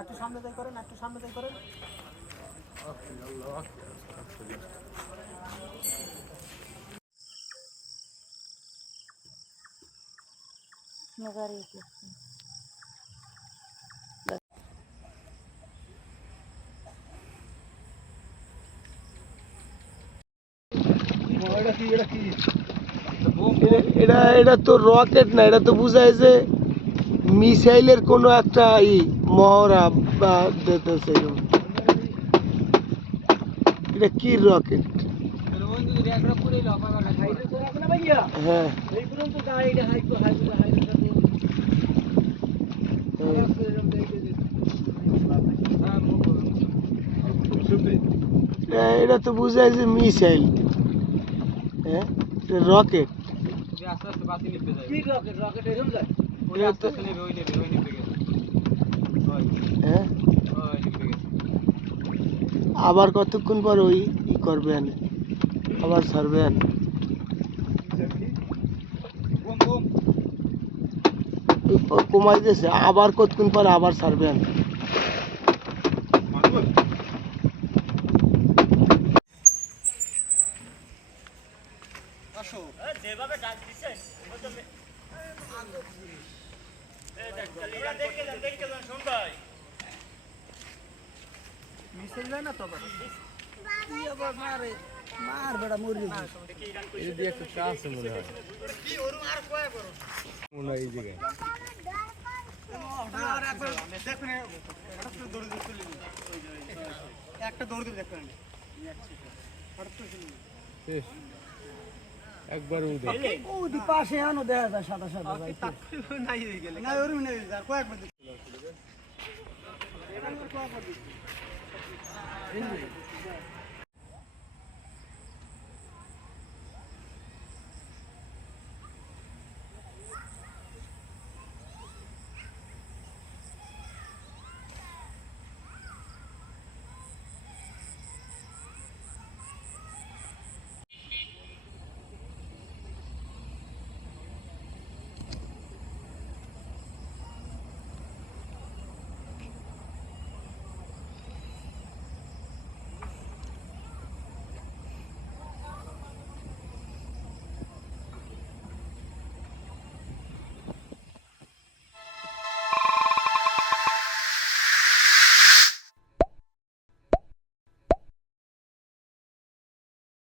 একটু সামনে যাই করেন, একটু সামনে যাই করেন। এটা তো রকেট না, এটা তো বুঝায় যে মিসাইলের কোনো একটা মহড়া বা দিতেছে। এটা কি রকেট? হ্যাঁ, এটা তো বুঝায় যে মিসাইল। হ্যাঁ, রকেট। হ্যাঁ, আবার কতক্ষণ পর ওই করবেন, আবার ছাড়বেন? কমাই দিয়েছে, আবার কতক্ষণ পর আবার ছাড়বেন? যেভাবে ডাক দিচ্ছে মিছিল যায় না তো আবার মারে মার বেড়া মরি একটা দৌড় দিয়ে দেখবেন একবার ওদি পাশে আনো দেখা যায় সাদা সাদা নাই হয়ে গেলে না ওরম নাই আর কয়েকবার